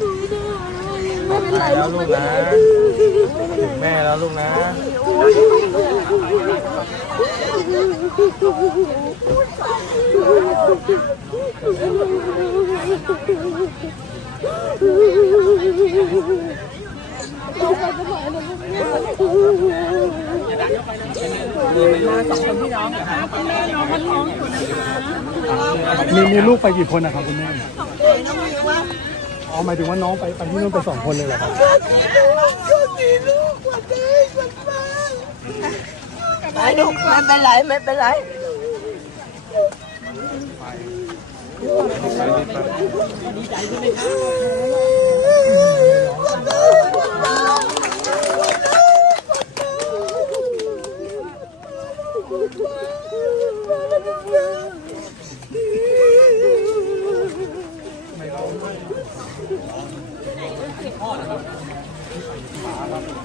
ไม่เป็นไรแล้วลูกนะถึงแม่แล้วลูกนะมีมีลูกไปกี่คนนะครับคุณแม่ อ๋อหมายถึงว่าน้องไปไปที่นู่นไปสองคนเลยเหรอครับไปลูกไม่เป็นไรไม่เป็นไร พ่อนะครับ